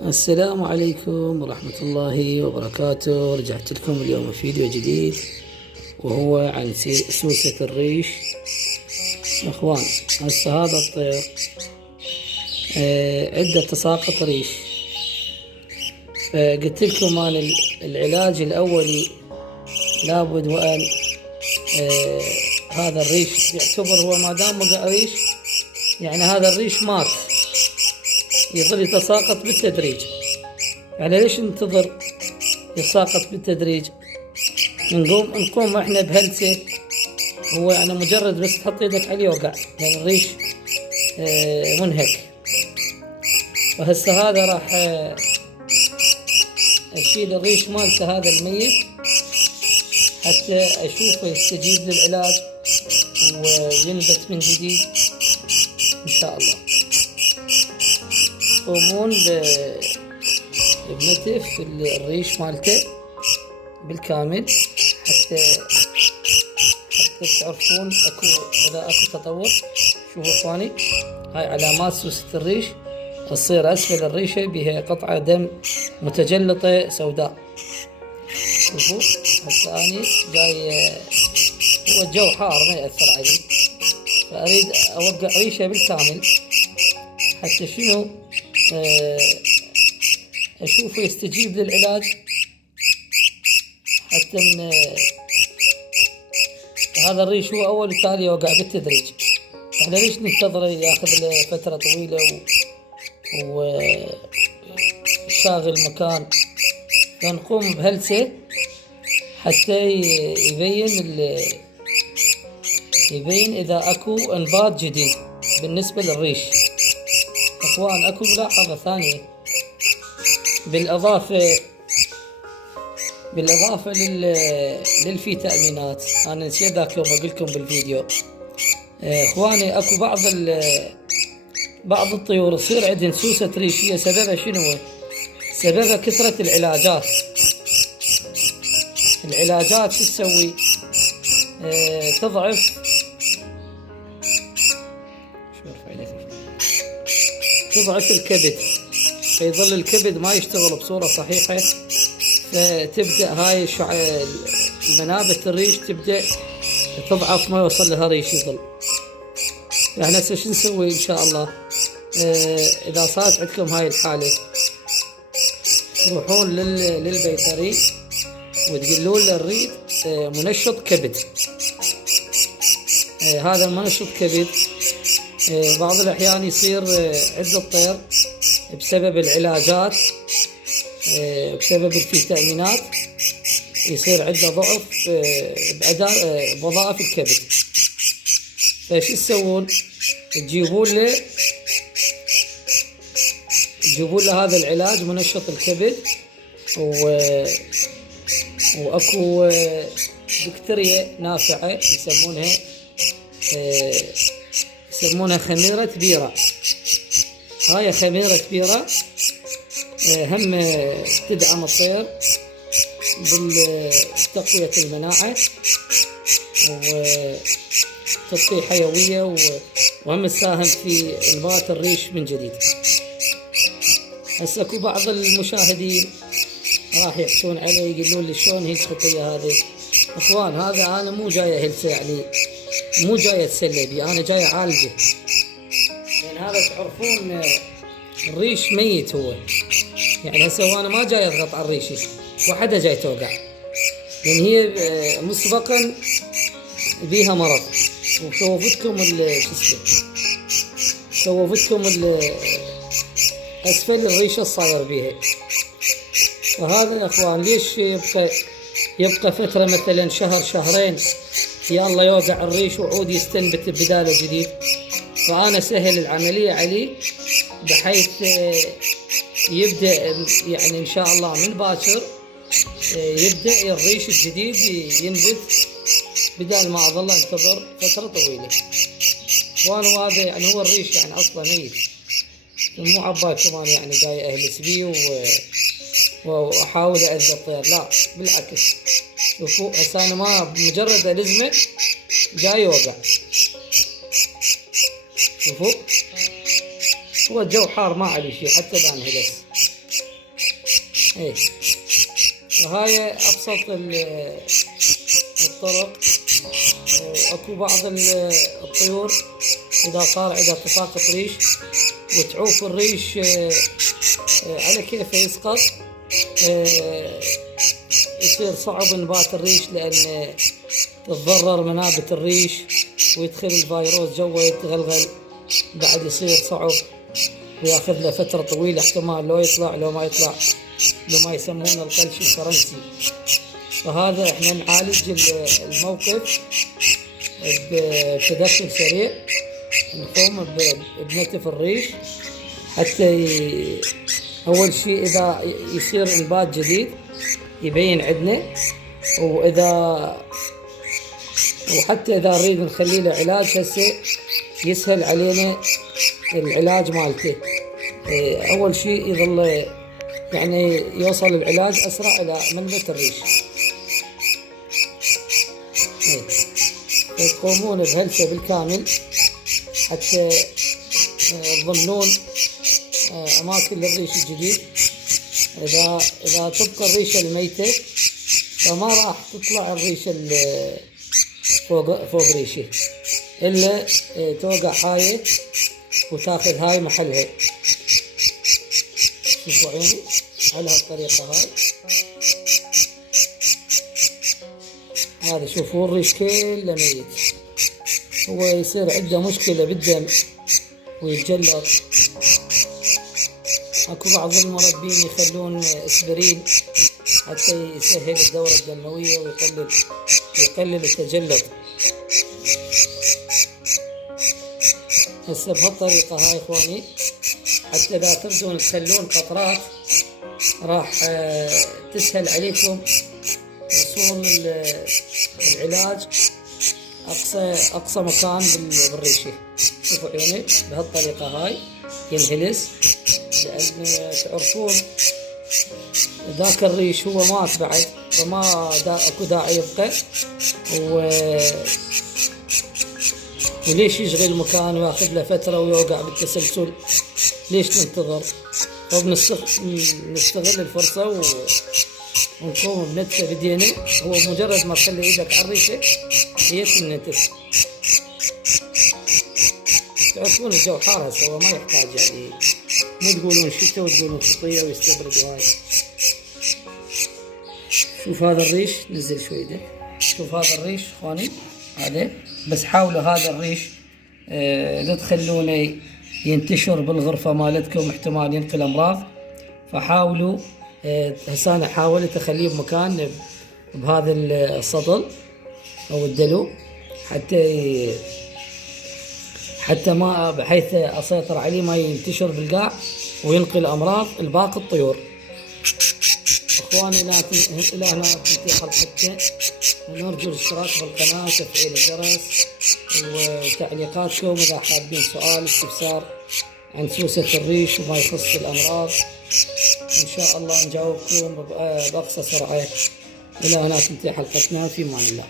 السلام عليكم ورحمة الله وبركاته. رجعت لكم اليوم في فيديو جديد وهو عن سوسة الريش. اخوان، هسه هذا الطير عنده تساقط ريش، فقلت لكم أنا العلاج الأولي لابد وأن هذا الريش يعتبر هو ما دام وقع ريش، يعني هذا الريش مات، يظل يتساقط بالتدريج. يعني ليش ننتظر يتساقط بالتدريج؟ نقوم احنا بهلسة، هو يعني مجرد بس تحط يدك عليه وقع، يعني الريش منهك. وهسه هذا راح اشيل الريش مالته هذا الميت حتى اشوفه يستجيب للعلاج وينبت من جديد ان شاء الله. يقومون بنتف الريش مالته بالكامل حتى تعرفون اذا اكو تطور. شوفوا اخواني، هاي علامات سوسة الريش، تصير اسفل الريشة بها قطعة دم متجلطة سوداء. شوفوا هسه اني جاي، هو الجو حار ما يأثر علي، فاريد اوقع ريشة بالكامل حتى شنو اشوفه يستجيب للعلاج، حتى ان هذا الريش هو اول وتالي يوقع بالتدريج. احنا ليش ننتظره ياخذ له فترة طويلة وشاغل مكان؟ فنقوم بهلسة حتى يبين اذا اكو انبات جديد بالنسبة للريش. اخوان، اكو ملاحظة ثانية بالاضافة للفيتامينات، انا نسيت ذاك يوم اقول لكم بالفيديو. اخواني، اكو بعض الطيور يصير عندهم سوسة ريشية. سببها شنو؟ سببها كثرة العلاجات. العلاجات شو تسوي؟ تضعف الكبد، فيظل الكبد ما يشتغل بصورة صحيحة، فتبدأ هاي المنابت الريش تبدأ تضعف، ما يوصل لها ريش يظل. احنا هسه شو نسوي ان شاء الله؟ اذا صارت عندكم هاي الحالة، تروحون للبيطري وتقولون للريد منشط كبد. هذا المنشط كبد بعض الأحيان يصير عند الطير بسبب العلاجات، بسبب الفيتامينات، يصير عنده ضعف بوظائف الكبد. فايش تسوون؟ تجيبون له هذا العلاج منشط الكبد، واكو بكتيريا نافعة يسمونها خميرة بيرة. هاي خميرة بيرة هم تدعم الطير بتقوية المناعة وتعطيه حيوية، وهم تساهم في انبات الريش من جديد. هسه اكو بعض المشاهدين راح يحكون علي يقولون لي شلون هي الخطية هذه. اخوان، هذا انا مو جاي اهلسه، يعني مو جاي اتسلى بي، انا جاي اعالجه. يعني هذا تعرفون الريش ميت هو، يعني هسه انا ما جاي اضغط على الريش وحدها جاي توقع، يعني هي مسبقا بيها مرض، وشوفتكم اسفل الريشه الصاير بيها. وهذا يا اخوان ليش يبقى فتره مثلا شهر شهرين يلا يوقع الريش وعود يستنبت بداله جديد؟ فانا سهل العمليه عليه بحيث يبدا يعني ان شاء الله من باكر يبدا الريش الجديد ينبت، بدال ما اظل انتظر فتره طويله. وانا هذا يعني هو الريش يعني اصلا ميت، مو عباي كمان يعني جاي اهلس بيه واحاول اذى الطير، لا بالعكس. شوفوا هسه انا ما بمجرد الزمه جاي يوقع. شوفوا هو الجو حار ما عليه شيء حتى إذا انهدس. ايه. فهاي ابسط الطرق. واكو بعض الطيور اذا صار عندها تساقط ريش وتعوف الريش على كيفه يسقط، يصير صعب نبات الريش لان تتضرر منابت الريش ويدخل الفيروس جوا يتغلغل، بعد يصير صعب وياخذ له فترة طويلة احتمال لو يطلع لو ما يطلع، لو ما يسمونه القلش الفرنسي. فهذا احنا نعالج الموقف بتدخل سريع، نقوم بنتف الريش حتى اول شيء اذا يصير انبات جديد يبين عندنا، وحتى اذا نريد نخلي له علاج هسه يسهل علينا العلاج مالته. اول شيء يظل يعني يوصل العلاج اسرع الى منبت الريش. تقومون بهلسه بالكامل حتى تضمنون اماكن للريش الجديد. اذا تبقى الريشه الميته فما راح تطلع الريشه فوق ريشه الا توقع هاي وتاخذ هاي محلها. شوفوا عيني على هالطريقه هاي. هذا شوفوا الريش كله ميت، هو يصير عنده مشكله بالدم ويتجلط. اكو بعض المربين يخلون اسبرين حتى يسهل الدورة الدموية ويقلل التجلط. هسه بهالطريقة هاي اخواني حتى اذا تردون تخلون قطرات راح تسهل عليكم وصول العلاج اقصى مكان بالريشة. شوفوا عيوني بهالطريقة هاي ينهلس، لأن تعرفون ذاك الريش هو مات بعد فما اكو داعي يبقى، وليش يشغل مكان وياخذ له فترة ويوقع بالتسلسل؟ ليش ننتظر؟ نستغل الفرصة ونقوم بنتفه بدينا. هو مجرد ما تخلي ايدك على الريشة هي تنتف. تعرفون الجو حار هسه وما يحتاج يعني مو تقولون شتاء وتقولون خطية ويستبرد وهاي. شوف هذا الريش نزل شوي ده. شوف هذا الريش اخواني هذا، بس حاولوا هذا الريش لا تخلونه ينتشر بالغرفة مالتكم احتمال ينقل امراض. فحاولوا هسه انا حاولت اخليه بمكان بهذا السطل او الدلو حتى ما بحيث اسيطر عليه ما ينتشر بالقاع وينقل امراض لباقي الطيور. اخواني الى هنا تنتهي حلقتنا، ونرجو الاشتراك بالقناه وتفعيل الجرس وتعليقاتكم اذا حابين سؤال استفسار عن سوسة الريش وما يخص الامراض، ان شاء الله نجاوبكم باقصى سرعه. الى هنا تنتهي حلقتنا، في امان الله.